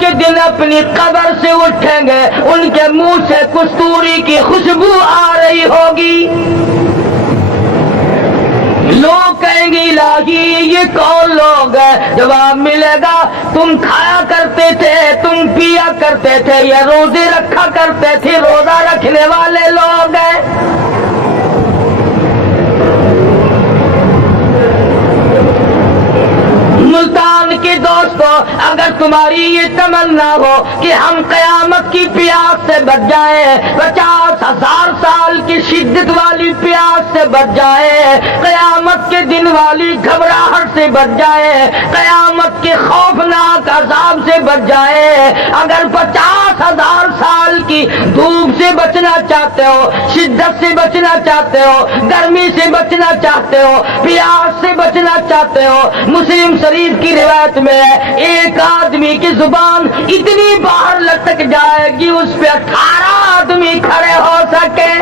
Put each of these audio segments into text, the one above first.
کے دن اپنی قبر سے اٹھیں گے، ان کے منہ سے کستوری کی خوشبو آ رہی ہوگی۔ لوگ کہیں گے الہی یہ کون لوگ ہیں؟ جواب ملے گا تم کھایا کرتے تھے، تم پیا کرتے تھے، یہ روزے رکھا کرتے تھے، روزہ رکھنے والے لوگ ہیں۔ ملتان کے دوستو، اگر تمہاری یہ تمنا ہو کہ ہم قیامت کی پیاس سے بچ جائیں، 50,000 سال کی شدت والی پیاس سے بچ جائیں، قیامت کے دن والی گھبراہٹ سے بچ جائیں، قیامت کے خوفناک عذاب سے بچ جائیں، اگر 50,000 سال کی دھوپ سے بچنا چاہتے ہو، شدت سے بچنا چاہتے ہو، گرمی سے بچنا چاہتے ہو، پیاس سے بچنا چاہتے ہو، مسلم شریف کی روایت میں ہے ایک آدمی کی زبان اتنی باہر لٹک جائے گی اس پہ 18 آدمی کھڑے ہو سکے۔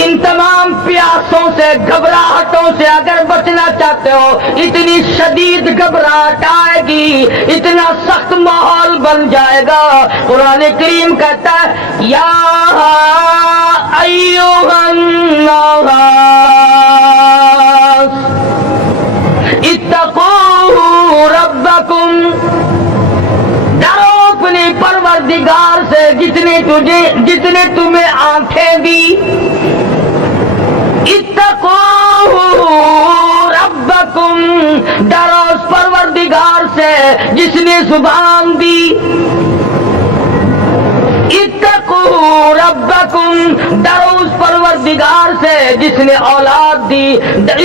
ان تمام پیاسوں سے، گھبراہٹوں سے اگر بچنا چاہتے ہو، اتنی شدید گھبراہٹ آئے گی، اتنا سخت ماحول بن جائے گا، قرآن کریم کہتا ہے یا ایھا الناس اتقوا ربکم، ڈرو اپنے پروردگار سے جتنے تمہیں آنکھیں دی، اتقوا ربکم، ڈرو اس پروردگار سے جس نے زبان دی، اتقوا ربکم، ڈرو اس پروردگار سے جس نے اولاد دی،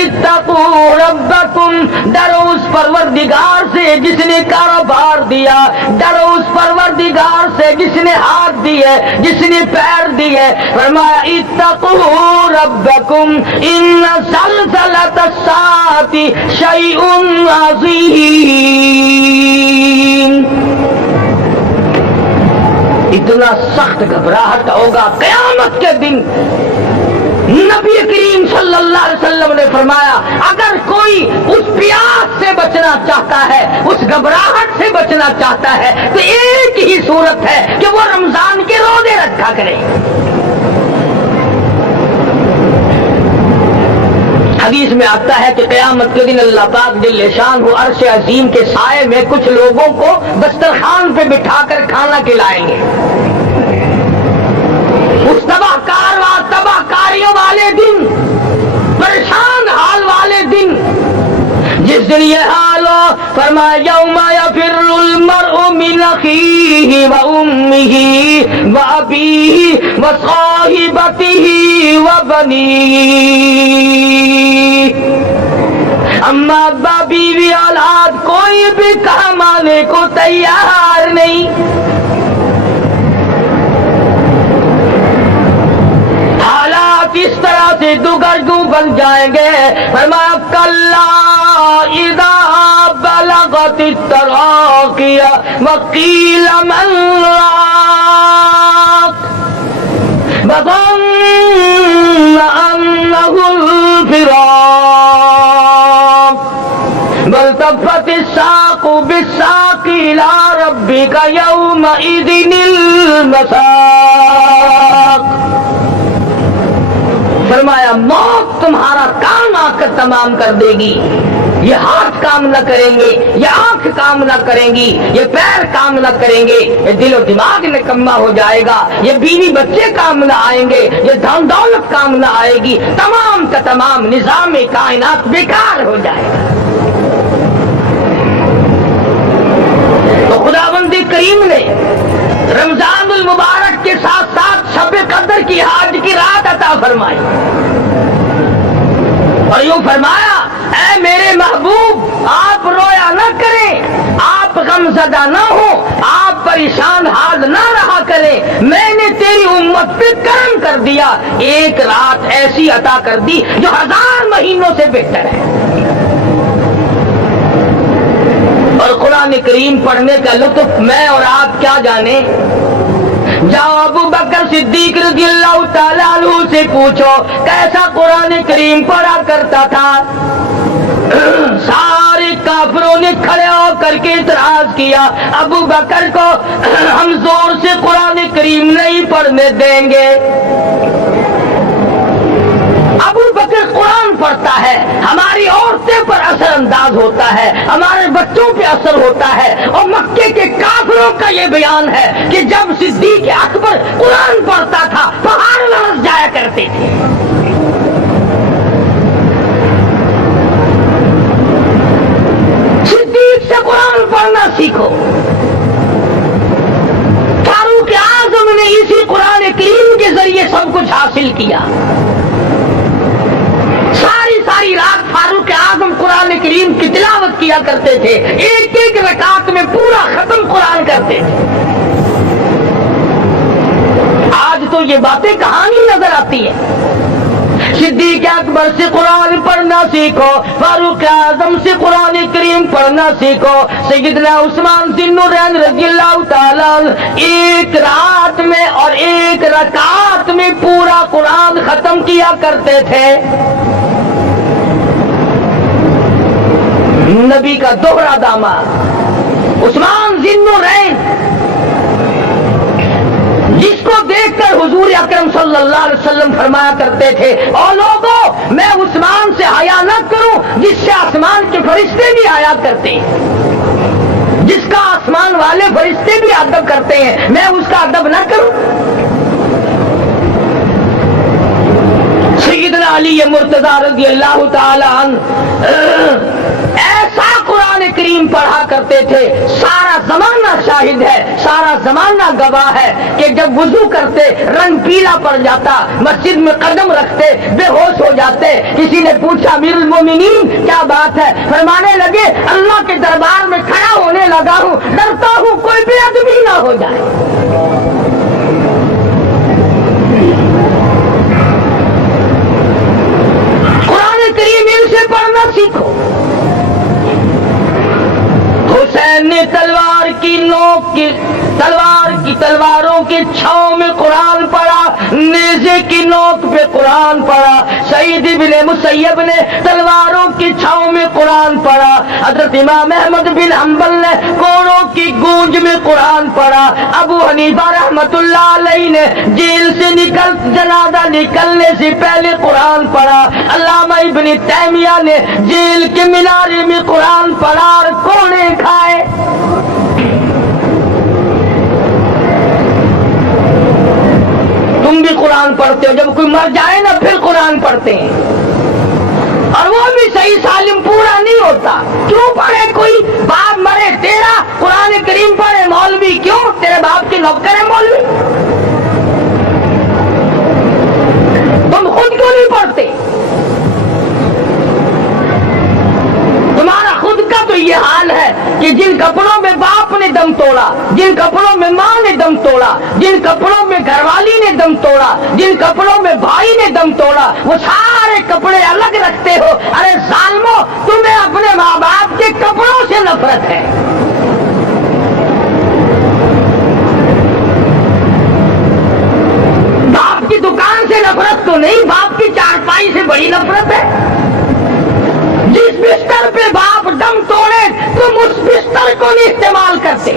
اتقوا ربکم، ڈرو اس پروردگار سے جس نے کاروبار دیا، ڈرو اس پروردگار سے جس نے ہاتھ دیے، جس نے پیر دیے، فرمایا اتقوا ربکم ان زلزلۃ الساعۃ شیء عظیم، اتنا سخت گھبراہٹ ہوگا قیامت کے دن۔ نبی کریم صلی اللہ علیہ وسلم نے فرمایا اگر کوئی اس پیاس سے بچنا چاہتا ہے، اس گھبراہٹ سے بچنا چاہتا ہے تو ایک ہی صورت ہے کہ وہ رمضان کے روزے رکھا کرے۔ حدیث میں آتا ہے کہ قیامت کے دن اللہ پاک جل شان وہ عرش عظیم کے سائے میں کچھ لوگوں کو دسترخوان پہ بٹھا کر کھانا کھلائیں گے۔ اس تباہ کاریوں والے دن، پریشان حال والے دن، جس دن یہ حال ہو، فرمایا یوم یفر المرء من اخیہ وامہ وابیہ وصاحبتہ وبنیہ، اما ابا بیوی اولاد کوئی بھی کام آنے کو تیار نہیں۔ حالات اس طرح سے دگرگوں بن جائیں گے، فرمایا کلا اذا بلغت التراقی وقیل من راق وظن انہ الفراق والتفت الساق بالساق الى ربک یومئذ المساق، فرمایا موت تمہارا کام آ کر تمام کر دے گی، یہ ہاتھ کام نہ کریں گے، یہ آنکھ کام نہ کریں گی، یہ پیر کام نہ کریں گے، یہ دل و دماغ نکما ہو جائے گا، یہ بیوی بچے کام نہ آئیں گے، یہ دھن دولت کام نہ آئے گی، تمام کا تمام نظام کائنات بیکار ہو جائے گا۔ تو خداوند کریم نے رمضان المبارک کے ساتھ ساتھ شب قدر کی حج کی رات عطا فرمائی اور یوں فرمایا اے میرے محبوب آپ رویا نہ کریں، آپ غم زدہ نہ ہو، آپ پریشان حال نہ رہا کریں، میں نے تیری امت پہ کرم کر دیا، ایک رات ایسی عطا کر دی جو 1000 مہینوں سے بہتر ہے۔ اور قرآن کریم پڑھنے کا لطف میں اور آپ کیا جانے، جاؤ ابو بکر صدیق رضی اللہ تعالیٰ عنہ سے پوچھو کیسا قرآن کریم پڑھا کرتا تھا، سارے کا اعتراض کیا ابو بکر کو ہم زور سے قرآن کریم نہیں پڑھنے دیں گے. ابو بکر قرآن پڑھتا ہے, ہماری عورتیں پر اثر انداز ہوتا ہے, ہمارے بچوں پہ اثر ہوتا ہے. اور مکے کے کافروں کا یہ بیان ہے کہ جب صدیق اکبر قرآن پڑھتا تھا پہاڑ لرز جایا کرتے تھے. صدیق سے قرآن پڑھنا سیکھو. فاروق اعظم نے اسی قرآن کریم کے ذریعے سب کچھ حاصل کیا. ساری رات فاروق اعظم قرآن کریم کی تلاوت کیا کرتے تھے, ایک ایک رکعت میں پورا ختم قرآن کرتے تھے. آج تو یہ باتیں کہانی نظر آتی ہیں. صدیق اکبر سے قرآن پڑھنا سیکھو, فاروق اعظم سے قرآن کریم پڑھنا سیکھو. سیدنا عثمان ذی النورین رضی اللہ تعالیٰ ایک رات میں اور ایک رکعت میں پورا قرآن ختم کیا کرتے تھے. نبی کا دوہرا داماد عثمان ذی النورین, جس کو دیکھ کر حضور اکرم صلی اللہ علیہ وسلم فرمایا کرتے تھے, اور لوگوں میں عثمان سے حیا نہ کروں جس سے آسمان کے فرشتے بھی حیا کرتے ہیں, جس کا آسمان والے فرشتے بھی ادب کرتے ہیں, میں اس کا ادب نہ کروں. سیدنا علی مرتضی رضی اللہ تعالی عنہ ایسا قرآن کریم پڑھا کرتے تھے, سارا زمانہ شاہد ہے, سارا زمانہ گواہ ہے کہ جب وضو کرتے رنگ پیلا پڑ جاتا, مسجد میں قدم رکھتے بے ہوش ہو جاتے. کسی نے پوچھا امیر المومنین کیا بات ہے؟ فرمانے لگے اللہ کے دربار میں کھڑا ہونے لگا ہوں, ڈرتا ہوں کوئی بے ادبی نہ ہو جائے. کریم ان سے پڑھنا سیکھو. حسین نے تلوار کی نوک کی تلواروں کے چھاؤں میں قرآن پڑھا, نیزے کی نوک پہ قرآن پڑھا. سعید بن مسیب نے تلواروں کی چھاؤں میں قرآن پڑھا. حضرت امام احمد بن حنبل نے کوڑوں کی گونج میں قرآن پڑھا. ابو حنیفہ رحمت اللہ علیہ نے جیل سے جنازہ نکلنے سے پہلے قرآن پڑھا. علامہ ابن تیمیہ نے جیل کے مینارے میں قرآن پڑھا اور کوڑے کھائے. تم بھی قرآن پڑھتے ہو, جب کوئی مر جائے نا پھر قرآن پڑھتے ہیں, اور وہ بھی صحیح سالم پورا نہیں ہوتا. کیوں پڑھے؟ کوئی باپ مرے تیرا قرآن کریم پڑھے مولوی, کیوں؟ تیرے باپ کے نوکر ہے مولوی. تم خود کیوں نہیں پڑھتے؟ تمہارا خود کا تو یہ حال ہے کہ جن کپڑوں میں باپ نے دم توڑا, جن کپڑوں میں ماں نے دم توڑا, جن کپڑوں میں گھر والی نے دم توڑا, جن کپڑوں میں بھائی نے دم توڑا, وہ سارے کپڑے الگ رکھتے ہو. ارے ظالمو, تمہیں اپنے ماں باپ کے کپڑوں سے نفرت ہے. باپ کی دکان سے نفرت تو نہیں, باپ کی چارپائی سے بڑی نفرت ہے. جس بستر پہ باپ دم توڑے تم اس بستر کو نہیں استعمال کرتے.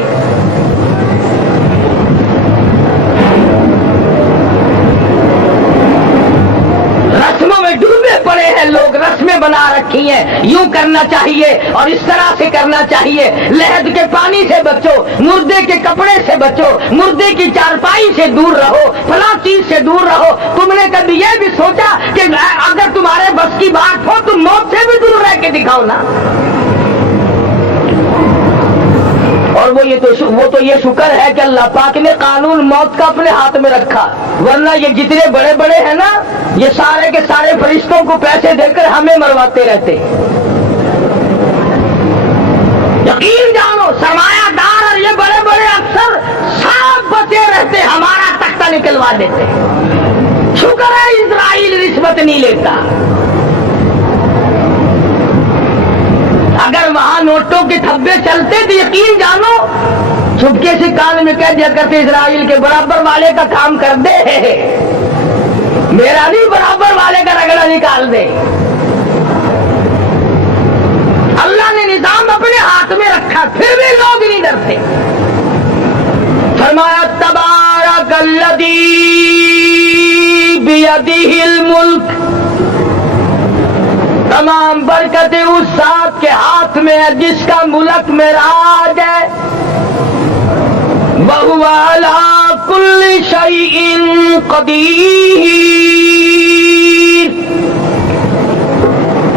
رسموں میں ڈوبے پڑے ہیں لوگ, رسمیں بنا رکھی ہیں, یوں کرنا چاہیے اور اس طرح سے کرنا چاہیے. لہد کے پانی سے بچو, مردے کے کپڑے سے بچو, مردے کی چارپائی سے دور رہو, فلاں چیز سے دور رہو. تم نے کبھی یہ بھی سوچا کہ اگر تمہارے بس کی بات ہو تم موت سے بھی دور رہ کے دکھاؤ نا. اور وہ تو یہ شکر ہے کہ اللہ پاک نے قانون موت کا اپنے ہاتھ میں رکھا, ورنہ یہ جتنے بڑے بڑے ہیں نا, یہ سارے کے سارے فرشتوں کو پیسے دے کر ہمیں مرواتے رہتے. یقین جانو سرمایہ دار اور یہ بڑے بڑے افسر سب بچے رہتے, ہمارا تختہ نکلوا دیتے. شکر ہے اسرائیل رشوت نہیں لیتا. اگر وہاں نوٹوں کے تھبے چلتے تو یقین جانو چھپکے سے کان میں کہہ دیا کرتے اسرائیل کے برابر والے کا کام کر دے, میرا نہیں برابر والے کا رگڑا نکال دے. اللہ نے نظام اپنے ہاتھ میں رکھا, پھر بھی بیدہل ملک، تمام برکتیں اس ذات کے ہاتھ میں ہے جس کا ملک میں راج ہے. وَهُوَ عَلَى كُلِّ شَيْءٍ قَدِيرٌ،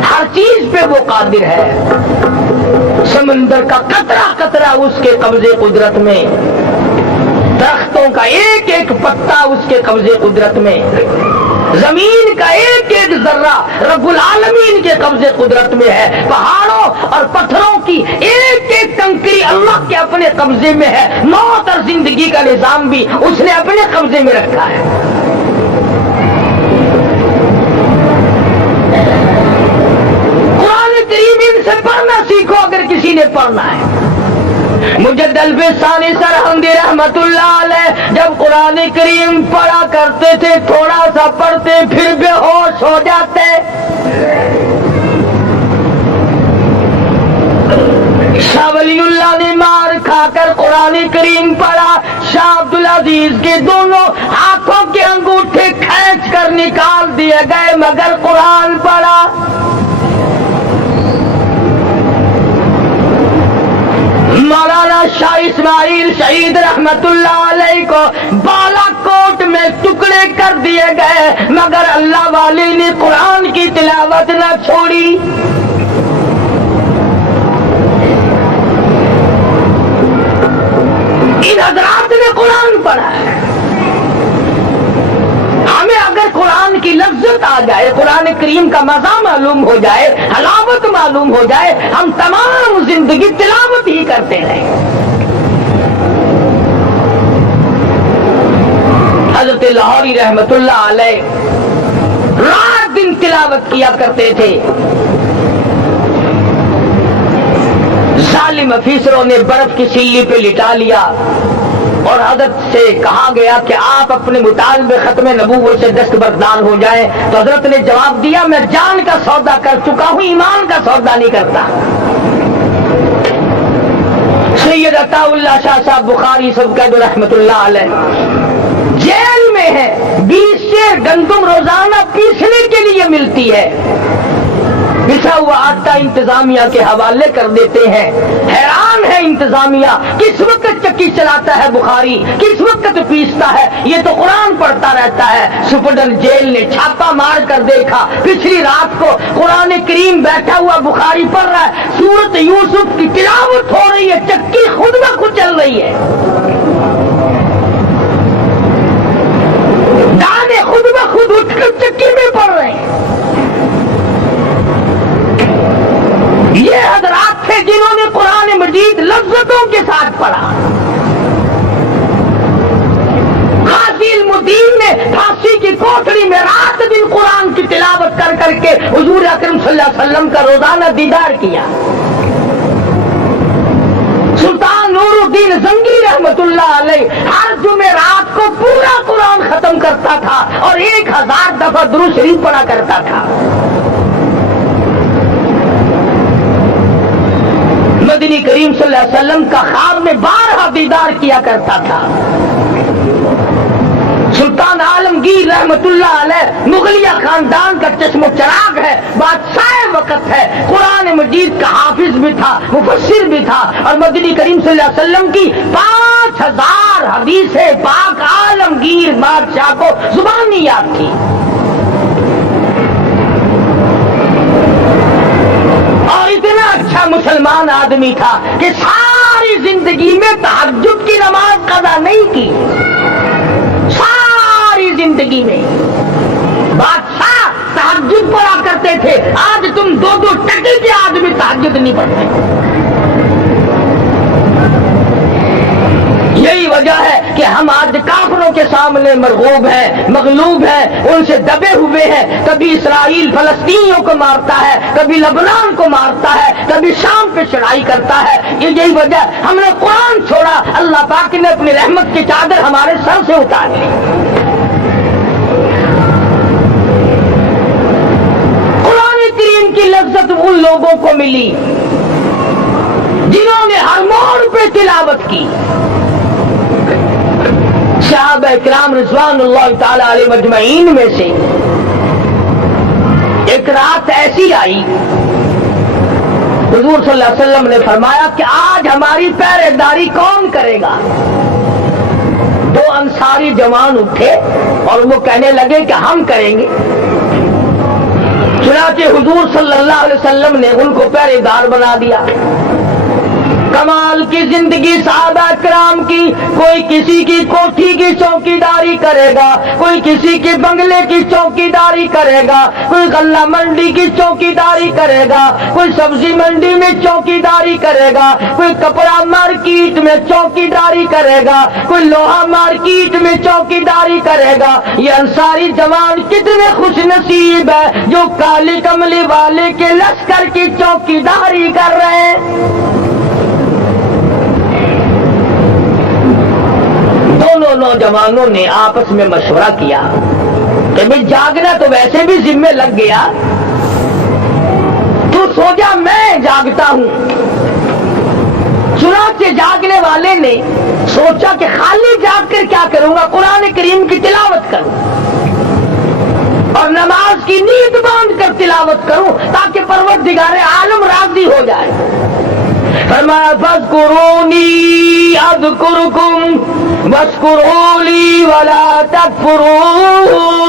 ہر چیز پہ وہ قادر ہے. سمندر کا قطرہ قطرہ اس کے قبضے قدرت میں، درختوں کا ایک ایک پتا اس کے قبضے قدرت میں، زمین کا ایک ایک ذرہ رب العالمین کے قبضے قدرت میں ہے. پہاڑوں اور پتھروں کی ایک ایک کنکری اللہ کے اپنے قبضے میں ہے. موت اور زندگی کا نظام بھی اس نے اپنے قبضے میں رکھا ہے. قرآن کریم ان سے پڑھنا سیکھو اگر کسی نے پڑھنا ہے. مجدد ثانی سرہندی رحمت اللہ علیہ جب قرآن کریم پڑھا کرتے تھے تھوڑا سا پڑھتے پھر بے ہوش ہو جاتے. شاہ ولی اللہ نے مار کھا کر قرآن کریم پڑھا. شاہ عبدالعزیز کے دونوں ہاتھوں کے انگوٹھے کھینچ کر نکال دیے گئے مگر قرآن پڑھا. مولانا شاہ اسماعیل شہید رحمت اللہ علیہ کو بالا کوٹ میں ٹکڑے کر دیے گئے مگر اللہ والے نے قرآن کی تلاوت نہ چھوڑی. ان حضرات نے قرآن پڑھا ہے. ہمیں اگر قرآن کی لذت آ جائے، قرآن کریم کا مزہ معلوم ہو جائے، حلاوت معلوم ہو جائے، ہم تمام زندگی تلاوت ہی کرتے رہیں. حضرت لاہوری رحمت اللہ علیہ رات دن تلاوت کیا کرتے تھے. ظالم افیسروں نے برف کی سلی پہ لٹا لیا اور حضرت سے کہا گیا کہ آپ اپنے مطالبے ختم نبوت سے دستبردار ہو جائیں. تو حضرت نے جواب دیا میں جان کا سودا کر چکا ہوں، ایمان کا سودا نہیں کرتا. سید عطا اللہ شاہ صاحب بخاری سب کا رحمت اللہ علیہ جیل میں ہے. 20 سیر گندم روزانہ پیسنے کے لیے ملتی ہے. پسا ہوا آٹا انتظامیہ کے حوالے کر دیتے ہیں. حیران ہے انتظامیہ کس وقت چکی چلاتا ہے بخاری، کس وقت پیستا ہے، یہ تو قرآن پڑھتا رہتا ہے. سپرڈن جیل نے چھاپا مار کر دیکھا، پچھلی رات کو قرآن کریم بیٹھا ہوا بخاری پڑھ رہا ہے، سورت یوسف کی تلاوت ہو رہی ہے، چکی خود بخود چل رہی ہے، دانے خود بخود اٹھ کر چکی میں پڑھ رہے ہیں. یہ حضرات تھے جنہوں نے قرآن مجید لذتوں کے ساتھ پڑھا. قاضی المدین نے پھانسی کی کوٹڑی میں رات دن قرآن کی تلاوت کر کر کے حضور اکرم صلی اللہ علیہ وسلم کا روزانہ دیدار کیا. سلطان نور الدین زنگی رحمت اللہ علیہ ہر جمعرات کو پورا قرآن ختم کرتا تھا اور 1000 دفعہ درود شریف پڑھا کرتا تھا. مدنی کریم صلی اللہ علیہ وسلم کا خواب میں 12 دیدار کیا کرتا تھا. سلطان عالمگیر رحمت اللہ علیہ مغلیہ خاندان کا چشم و چراغ ہے، بادشاہ وقت ہے، قرآن مجید کا حافظ بھی تھا، مفسر بھی تھا اور مدنی کریم صلی اللہ علیہ وسلم کی 5000 حدیثیں پاک عالمگیر بادشاہ کو زبانی یاد تھی. اور اتنا اچھا مسلمان آدمی تھا کہ ساری زندگی میں تہجد کی نماز قضا نہیں کی. ساری زندگی میں بادشاہ تہجد پڑھا کرتے تھے. آج تم 2 ٹکے کے آدمی تہجد نہیں پڑھتے. یہی وجہ ہے کہ ہم آج کافروں کے سامنے مرغوب ہیں، مغلوب ہیں، ان سے دبے ہوئے ہیں. کبھی اسرائیل فلسطینیوں کو مارتا ہے، کبھی لبنان کو مارتا ہے، کبھی شام پہ چڑھائی کرتا ہے. یہی وجہ ہم نے قرآن چھوڑا، اللہ پاک نے اپنی رحمت کی چادر ہمارے سر سے اتار دی. قرآن کریم کی لذت ان لوگوں کو ملی جنہوں نے ہر موڑ پہ تلاوت کی. صحابہ کرام رضوان اللہ تعالی علیہ مجمعین میں سے ایک رات ایسی آئی، حضور صلی اللہ علیہ وسلم نے فرمایا کہ آج ہماری پہرے داری کون کرے گا؟ دو انصاری جوان اٹھے اور وہ کہنے لگے کہ ہم کریں گے۔ چنانچہ حضور صلی اللہ علیہ وسلم نے ان کو پہرے دار بنا دیا۔ کمال کی زندگی صحابہ کرام کی، کوئی کسی کی کوٹھی کی چوکی داری کرے گا، کوئی کسی کے بنگلے کی چوکی داری کرے گا، کوئی غلہ منڈی کی چوکی داری کرے گا، کوئی سبزی منڈی میں چوکی داری کرے گا، کوئی کپڑا مارکیٹ میں چوکی داری کرے گا، کوئی لوہا مارکیٹ میں چوکی داری کرے گا۔ یہ انصاری جوان کتنے خوش نصیب ہے جو کالی کملی والے کے لشکر کی چوکی داری کر رہے ہیں۔ دونوں نوجوانوں نے آپس میں مشورہ کیا کہ بھئی جاگنا تو ویسے بھی ذمہ لگ گیا، تو سو جا، میں جاگتا ہوں۔ چنانچہ جاگنے والے نے سوچا کہ خالی جاگ کر کیا کروں گا، قرآن کریم کی تلاوت کروں اور نماز کی نیت باندھ کر تلاوت کروں تاکہ پروردگار عالم راضی ہو جائے۔ فرمایا فاذکرونی اذکرکم واشکروا لی ولا تکفرون،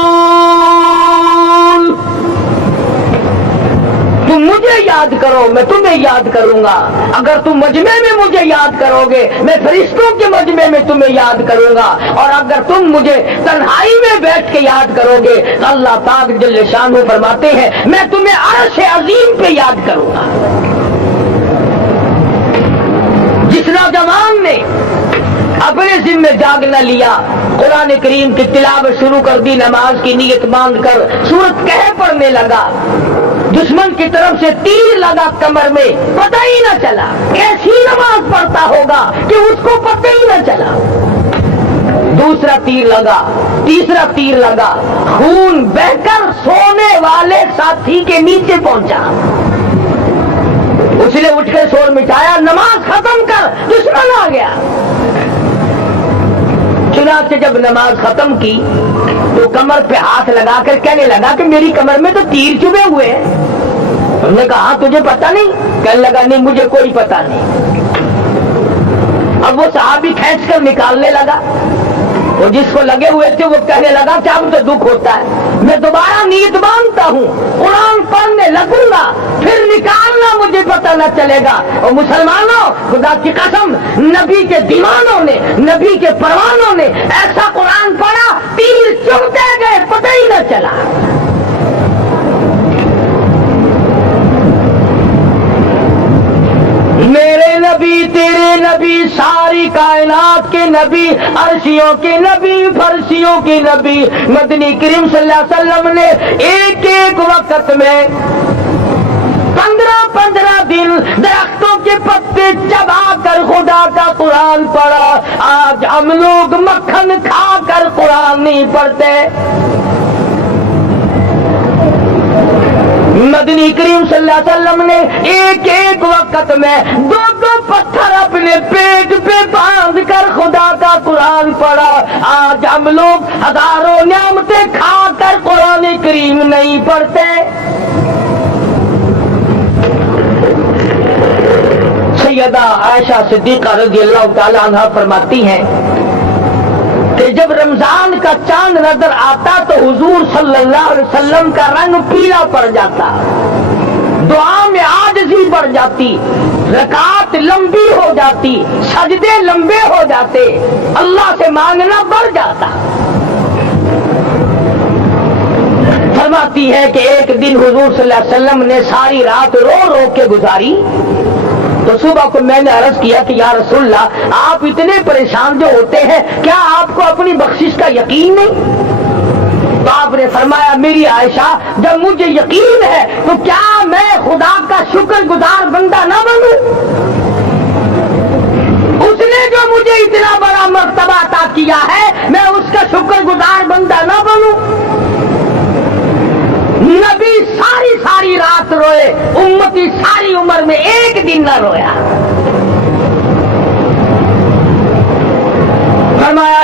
تم مجھے یاد کرو میں تمہیں یاد کروں گا، اگر تم مجمع میں مجھے یاد کرو گے میں فرشتوں کے مجمع میں تمہیں یاد کروں گا، اور اگر تم مجھے تنہائی میں بیٹھ کے یاد کرو گے تو اللہ پاک جل شانہ فرماتے ہیں میں تمہیں عرش عظیم پہ یاد کروں گا۔ جس نوجوان نے اپنے ذمہ جاگنا لیا، قرآن کریم کی تلاوت شروع کر دی، نماز کی نیت باندھ کر سورۃ کہف پڑھنے لگا، دشمن کی طرف سے تیر لگا کمر میں، پتہ ہی نہ چلا، ایسی نماز پڑھتا ہوگا کہ اس کو پتہ ہی نہ چلا۔ دوسرا تیر لگا، تیسرا تیر لگا، خون بہہ کر سونے والے ساتھی کے نیچے پہنچا۔ اس نے اٹھ کے شور مچایا، نماز ختم کر، دشمن آ گیا۔ چنانچہ جب نماز ختم کی تو کمر پہ ہاتھ لگا کر کہنے لگا کہ میری کمر میں تو تیر چبھے ہوئے ہیں۔ انہوں نے کہا تجھے پتہ نہیں؟ کہنے لگا نہیں مجھے کوئی پتہ نہیں۔ اب وہ صحابی کھینچ کر نکالنے لگا، وہ جس کو لگے ہوئے تھے وہ کہنے لگا کہ اب تو دکھ ہوتا ہے، میں دوبارہ نیت باندھتا ہوں، قرآن پڑھنے لگوں گا، پھر نکالنا مجھے پتہ نہ چلے گا۔ اور مسلمانوں خدا کی قسم، نبی کے دیوانوں نے، نبی کے پروانوں نے ایسا قرآن پڑھا تیر چبھتے گئے، پتہ ہی نہ چلا۔ میرے نبی تیرے نبی، ساری کائنات کے نبی، عرشیوں کے نبی، فرشیوں کے نبی، مدنی کریم صلی اللہ علیہ وسلم نے ایک ایک وقت میں 15 دن درختوں کے پتے چبا کر خدا کا قرآن پڑھا۔ آج ہم لوگ مکھن کھا کر قرآن نہیں پڑھتے۔ مدنی کریم صلی اللہ علیہ وسلم نے ایک ایک وقت میں 2 پتھر اپنے پیٹ پہ باندھ کر خدا کا قرآن پڑھا۔ آج ہم لوگ ہزاروں نعمتیں کھا کر قرآن کریم نہیں پڑھتے۔ سیدہ عائشہ صدیقہ رضی اللہ تعالی عنہا فرماتی ہیں کہ جب رمضان کا چاند نظر آتا تو حضور صلی اللہ علیہ وسلم کا رنگ پیلا پڑ جاتا، دعا میں عاجزی بڑھ جاتی، رکعت لمبی ہو جاتی، سجدے لمبے ہو جاتے، اللہ سے مانگنا بڑھ جاتا۔ فرماتی ہے کہ ایک دن حضور صلی اللہ علیہ وسلم نے ساری رات رو رو کے گزاری، تو صبح کو میں نے عرض کیا کہ یا رسول اللہ آپ اتنے پریشان جو ہوتے ہیں کیا آپ کو اپنی بخشش کا یقین نہیں؟ تو آپ نے فرمایا میری عائشہ جب مجھے یقین ہے تو کیا میں خدا کا شکر گزار بندہ نہ بنوں؟ اس نے جو مجھے اتنا بڑا مرتبہ عطا کیا ہے میں اس کا شکر گزار بندہ نہ بنوں؟ نبی ساری رات روئے، امتی ساری عمر میں ایک دن نہ رویا۔ فرمایا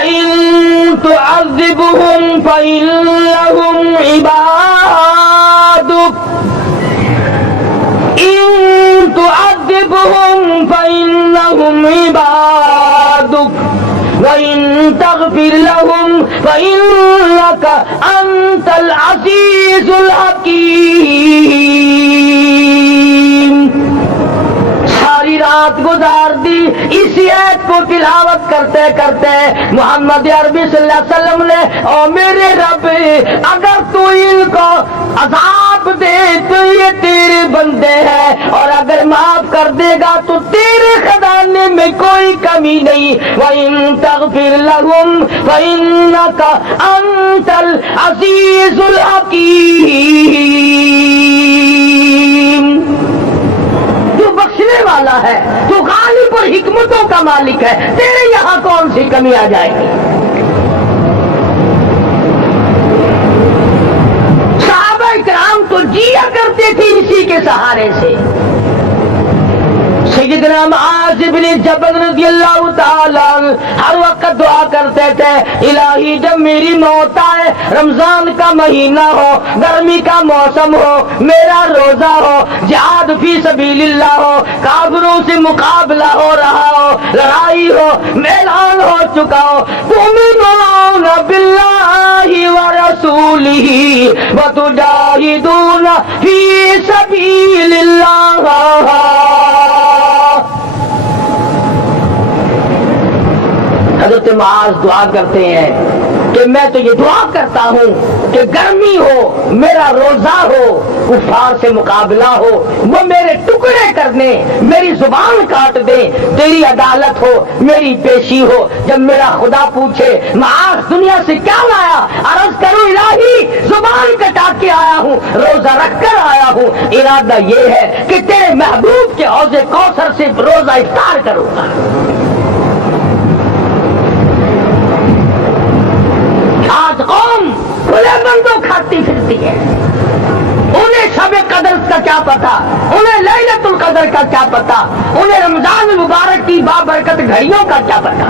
تعذبهم فإنهم عبادك إن تعذبهم فإنهم عبادك وإن تغفر لهم فإنك أنت العزيز الحكيم. ساری رات گزار دی اسی آیت کو تلاوت کرتے کرتے محمد عربی صلی اللہ علیہ وسلم نے او میرے رب اگر تو ان کو عذاب دے تو یہ تیرے بندے ہیں اور اگر معاف کر دے گا تو تیرے خزانے میں کوئی کمی نہیں. وَإِن تَغْفِرْ لَهُمْ فَإِنَّكَ أَنْتَ الْعَزِيزُ الْحَكِيمُ. تو بخشنے والا ہے, تو غالب اور حکمتوں کا مالک ہے, تیرے یہاں کون سی کمی آ جائے گی. صحابہ کرام تو جیا کرتے تھے اسی کے سہارے سے. سیدنا معاذ بن جبل رضی اللہ تعالیٰ ہر وقت دعا کرتے تھے, الہی جب میری موت آئے, رمضان کا مہینہ ہو, گرمی کا موسم ہو, میرا روزہ ہو, جہاد فی سبیل اللہ ہو, کافروں سے مقابلہ ہو رہا ہو, لڑائی ہو, میدان ہو چکا ہو, تؤمنون باللہ ورسولہ وتجاہدون فی سبیل اللہ. حضرت معاذ دعا کرتے ہیں کہ میں تو یہ دعا کرتا ہوں کہ گرمی ہو, میرا روزہ ہو, کفار سے مقابلہ ہو, وہ میرے ٹکڑے کر دیں, میری زبان کاٹ دیں, تیری عدالت ہو, میری پیشی ہو. جب میرا خدا پوچھے معاذ دنیا سے کیا لایا, عرض کروں الہی زبان کٹا کے آیا ہوں, روزہ رکھ کر آیا ہوں, ارادہ یہ ہے کہ تیرے محبوب کے حوض کوثر سے روزہ افطار کروں گا. آج قوم کھلے بندوں کھاتی پھرتی ہے, انہیں شب قدر کا کیا پتا, انہیں لیلۃ القدر کا کیا پتا, انہیں رمضان المبارک کی بابرکت گھڑیوں کا کیا پتا.